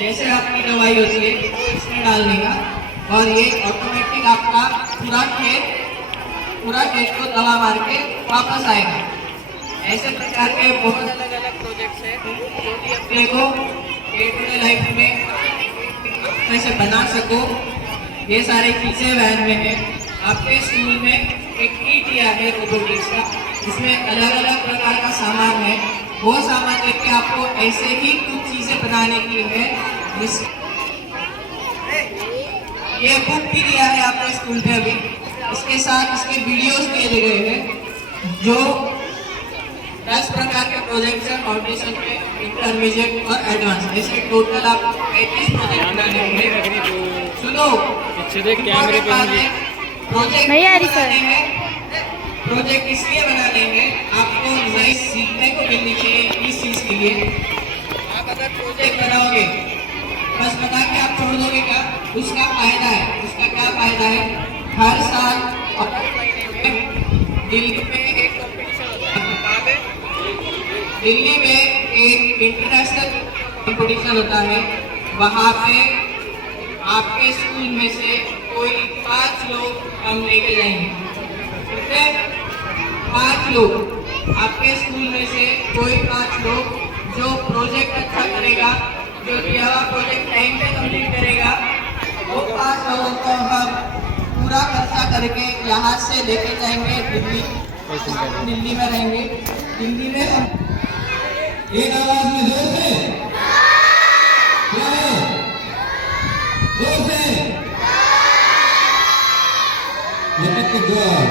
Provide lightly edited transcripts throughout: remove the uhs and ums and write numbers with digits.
जैसे आपकी दवाई होती है वो इसमें डालने का, और ये ऑटोमेटिक आपका पूरा खेत को दवा मार के वापस आएगा। ऐसे प्रकार के बहुत अलग अलग प्रोजेक्ट्स हैं जो कि अपने को डे टू डे लाइफ में कैसे बना सको, ये सारी चीज़ें वैन में है। आपके स्कूल में एक किट दिया है रोबोटिक्स का, जिसमें अलग अलग प्रकार का सामान है। वो सामान लेके आपको ऐसे ही कुछ चीज़ें बनाने की है। ये बुक भी दिया है आपके स्कूल में अभी, इसके साथ इसके वीडियोस दिए गए हैं जो 10 प्रकार के प्रोजेक्ट्स हैं फाउंडेशन के, इंटरमीडिएट और एडवांस। ऐसे टोटल आपको 35 प्रोजेक्ट बनाने हैं। सुनो, कैमरे पे प्रोजेक्ट नहीं आ रही सर। प्रोजेक्ट इसलिए बनाने में आपको नई सीखने को मिलनी चाहिए। इस चीज़ के लिए आप अगर प्रोजेक्ट बनाओगे बस बता के आप छोड़ दोगे क्या, उसका फायदा है। उसका क्या फायदा है? हर साल दिल्ली में एक कॉम्पिटिशन होता है। दिल्ली में एक इंटरनेशनल कॉम्पिटिशन होता है। वहाँ पे आपके स्कूल में से कोई 5 लोग हम लेके जाएंगे। ठीक है, 5 लोग आपके स्कूल में से कोई 5 लोग जो प्रोजेक्ट अच्छा करेगा, जो दिया हुआ प्रोजेक्ट टाइम पे कंप्लीट करेगा, वो 5 लोगों को हम पूरा खर्चा करके यहाँ से लेके जाएंगे दिल्ली। दिल्ली में रहेंगे। दिल्ली में एक आवाज में जोर से क्या है? जोर से जोश।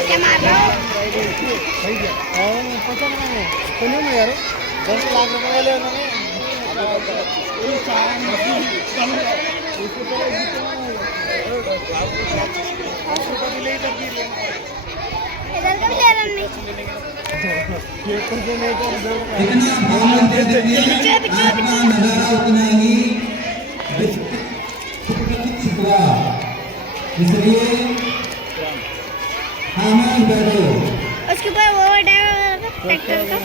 क्या मार रहा हो? यार 10 लाख रुपए वाले उन्होंने इधर का भी ले रहा नहीं। इतना भाव दे देंगे आपका नजारा उतना ही छुपा। इसलिए खामोश बैठो। उसके ऊपर वो ट्रैक्टर का